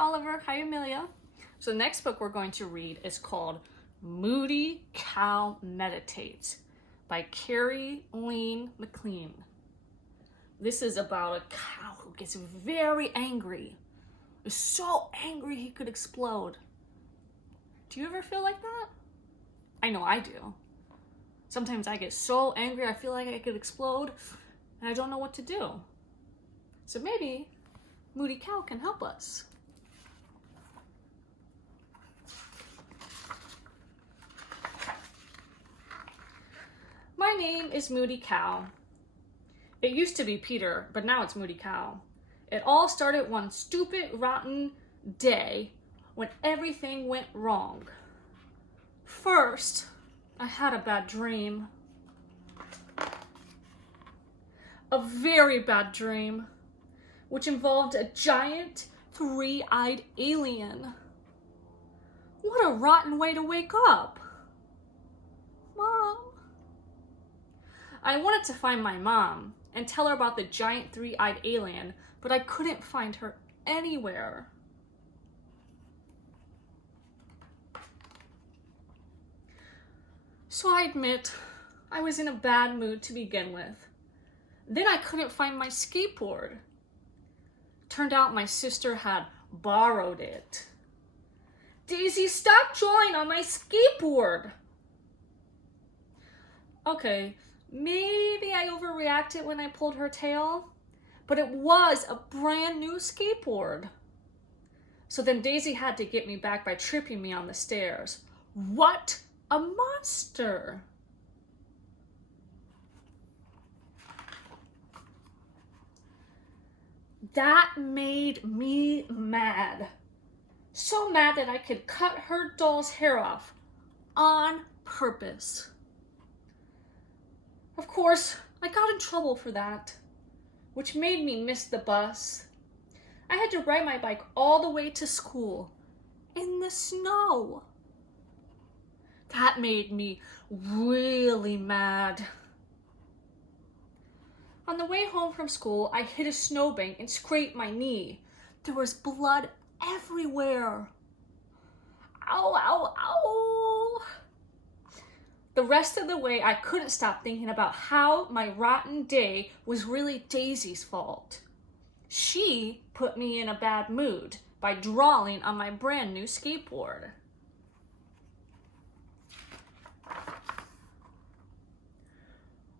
Oliver. Hi, Amelia. So the next book we're going to read is called Moody Cow Meditates by Carrie Lane McLean. This is about a cow who gets very angry. He's so angry he could explode. Do you ever feel like that? I know I do. Sometimes I get so angry I feel like I could explode and I don't know what to do. So maybe Moody Cow can help us. My name is Moody Cow. It used to be Peter, but now it's Moody Cow. It all started one stupid, rotten day when everything went wrong. First, I had a bad dream. A very bad dream, which involved a giant, three-eyed alien. What a rotten way to wake up. Mom. I wanted to find my mom and tell her about the giant three-eyed alien, but I couldn't find her anywhere. So I admit, I was in a bad mood to begin with. Then I couldn't find my skateboard. Turned out my sister had borrowed it. Daisy, stop drawing on my skateboard! Okay, maybe I overreacted when I pulled her tail, but it was a brand new skateboard. So then Daisy had to get me back by tripping me on the stairs. What a monster! That made me mad. So mad that I could cut her doll's hair off on purpose. Of course, I got in trouble for that, which made me miss the bus. I had to ride my bike all the way to school in the snow. That made me really mad. On the way home from school, I hit a snowbank and scraped my knee. There was blood everywhere. Ow, ow, ow. The rest of the way, I couldn't stop thinking about how my rotten day was really Daisy's fault. She put me in a bad mood by drawing on my brand new skateboard.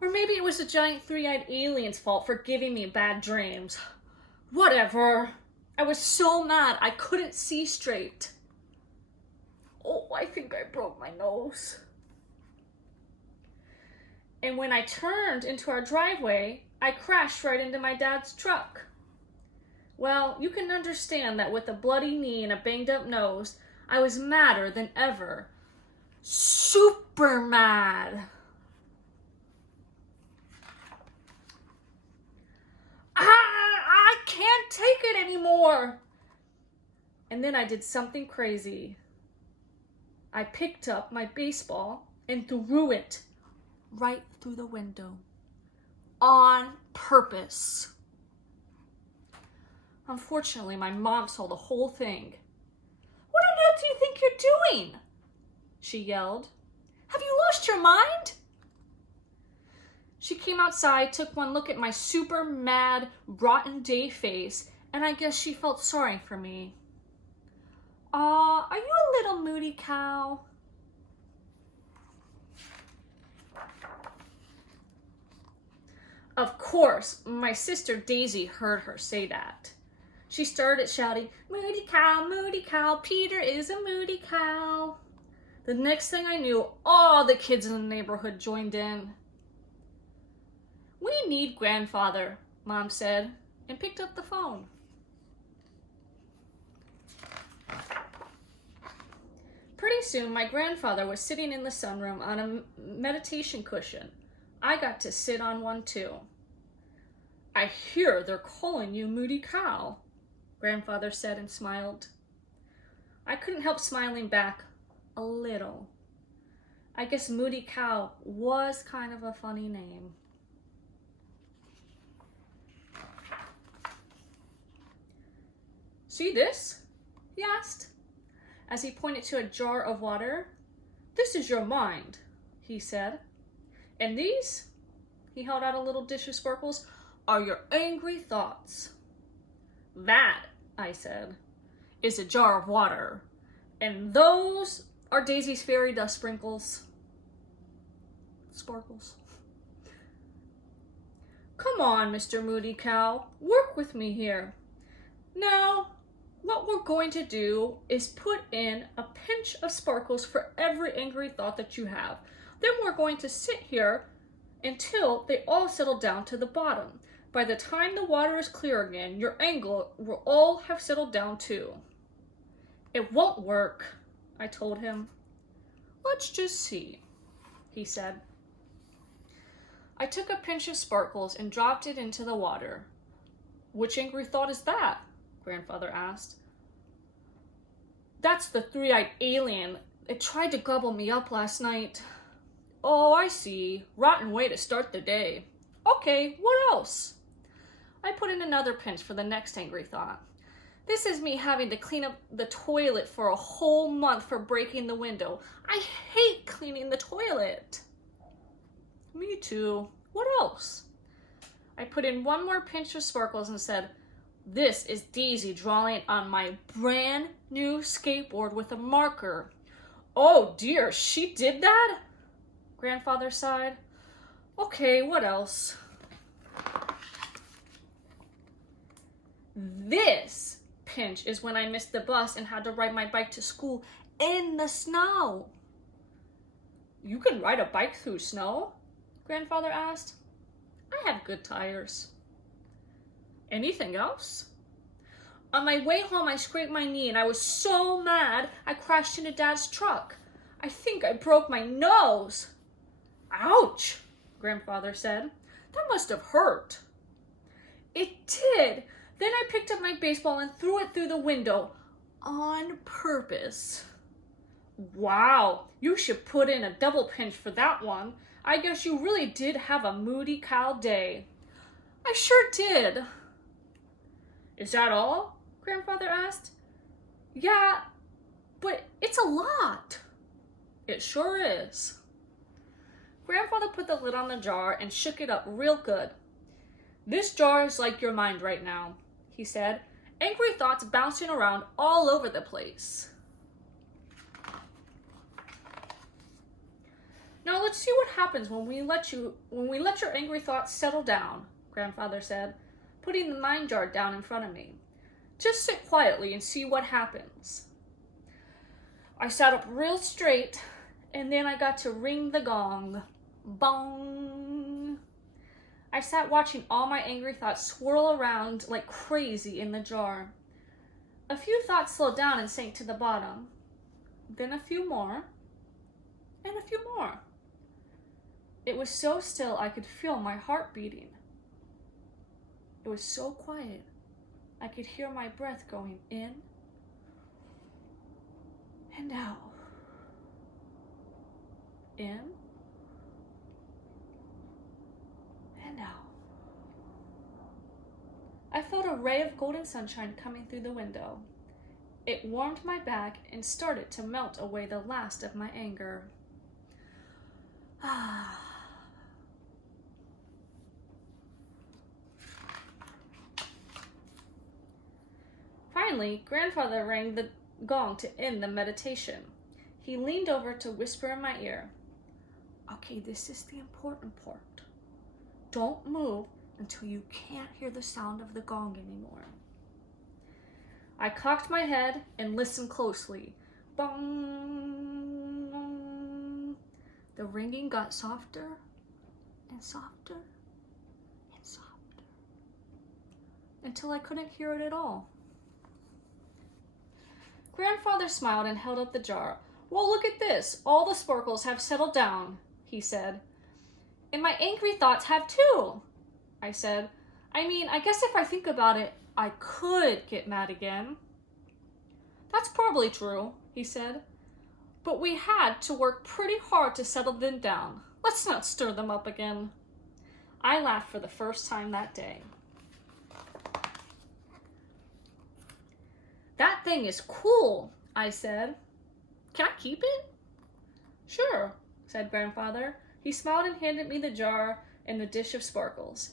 Or maybe it was the giant three-eyed alien's fault for giving me bad dreams. Whatever. I was so mad I couldn't see straight. Oh, I think I broke my nose. And when I turned into our driveway, I crashed right into my dad's truck. Well, you can understand that with a bloody knee and a banged up nose, I was madder than ever. Super mad. I can't take it anymore. And then I did something crazy. I picked up my baseball and threw it right through the window on purpose. Unfortunately, my mom saw the whole thing. What on earth do you think you're doing? She yelled. Have you lost your mind? She came outside, took one look at my super mad, rotten day face, and I guess she felt sorry for me. Aw, are you a little Moody Cow? Of course, my sister Daisy heard her say that. She started shouting, Moody Cow, Peter is a Moody Cow. The next thing I knew, all the kids in the neighborhood joined in. We need grandfather, Mom said, and picked up the phone. Pretty soon, my grandfather was sitting in the sunroom on a meditation cushion. I got to sit on one too. I hear they're calling you Moody Cow, Grandfather said and smiled. I couldn't help smiling back a little. I guess Moody Cow was kind of a funny name. See this? he asked, as he pointed to a jar of water. "This is your mind," he said. "And these," he held out a little dish of sparkles, "are your angry thoughts." "That," I said, "is a jar of water. And those are Daisy's fairy dust sparkles. Come on, Mr. Moody Cow, work with me here. Now, what we're going to do is put in a pinch of sparkles for every angry thought that you have. Then we're going to sit here until they all settle down to the bottom. By the time the water is clear again, your anger will all have settled down too." "It won't work," I told him. "Let's just see," he said. I took a pinch of sparkles and dropped it into the water. "Which angry thought is that?" Grandfather asked. "That's the three-eyed alien. It tried to gobble me up last night." "Oh, I see. Rotten way to start the day. Okay, what else?" I put in another pinch for the next angry thought. "This is me having to clean up the toilet for a whole month for breaking the window. I hate cleaning the toilet." "Me too. What else?" I put in one more pinch of sparkles and said, "This is Daisy drawing on my brand new skateboard with a marker." "Oh dear, she did that?" Grandfather sighed. "Okay, what else?" "This pinch is when I missed the bus and had to ride my bike to school in the snow." "You can ride a bike through snow?" Grandfather asked. "I have good tires." "Anything else?" "On my way home, I scraped my knee and I was so mad I crashed into Dad's truck. I think I broke my nose." "Ouch," Grandfather said. "That must have hurt." "It did. Then I picked up my baseball and threw it through the window on purpose." "Wow, you should put in a double pinch for that one. I guess you really did have a Moody Cow day." "I sure did." "Is that all?" Grandfather asked. "Yeah, but it's a lot." "It sure is." Grandfather put the lid on the jar and shook it up real good. "This jar is like your mind right now," he said. "Angry thoughts bouncing around all over the place." "Now let's see what happens when we let your angry thoughts settle down," Grandfather said, putting the mind jar down in front of me. "Just sit quietly and see what happens." I sat up real straight, and then I got to ring the gong. Bong! I sat watching all my angry thoughts swirl around like crazy in the jar. A few thoughts slowed down and sank to the bottom. Then a few more, and a few more. It was so still I could feel my heart beating. It was so quiet I could hear my breath going in and out. In and out. I felt a ray of golden sunshine coming through the window. It warmed my back and started to melt away the last of my anger. Finally, Grandfather rang the gong to end the meditation. He leaned over to whisper in my ear, "Okay, this is the important part. Don't move until you can't hear the sound of the gong anymore." I cocked my head and listened closely. Bong! The ringing got softer and softer and softer until I couldn't hear it at all. Grandfather smiled and held up the jar. "Well, look at this. All the sparkles have settled down," he said. "And my angry thoughts have too," I said. "I mean, I guess if I think about it, I could get mad again." "That's probably true," he said. "But we had to work pretty hard to settle them down. Let's not stir them up again." I laughed for the first time that day. That thing is cool, I said. Can I keep it? Sure, said Grandfather. He smiled and handed me the jar and the dish of sparkles.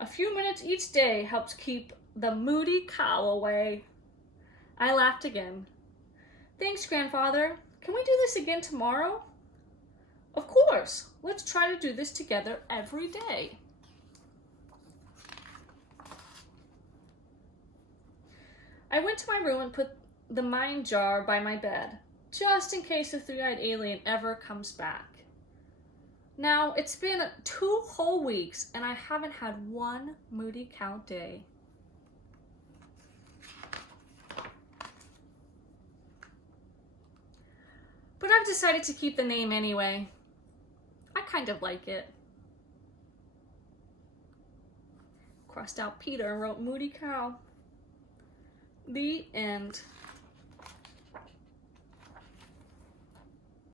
A few minutes each day helps keep the Moody cow away. I laughed again. Thanks, Grandfather. Can we do this again tomorrow? Of course. Let's try to do this together every day. I went to my room and put the mine jar by my bed, just in case the three-eyed alien ever comes back. Now, it's been 2 whole weeks, and I haven't had one Moody cow day. But I've decided to keep the name anyway. I kind of like it. Crossed out Peter and wrote Moody Cow. The end.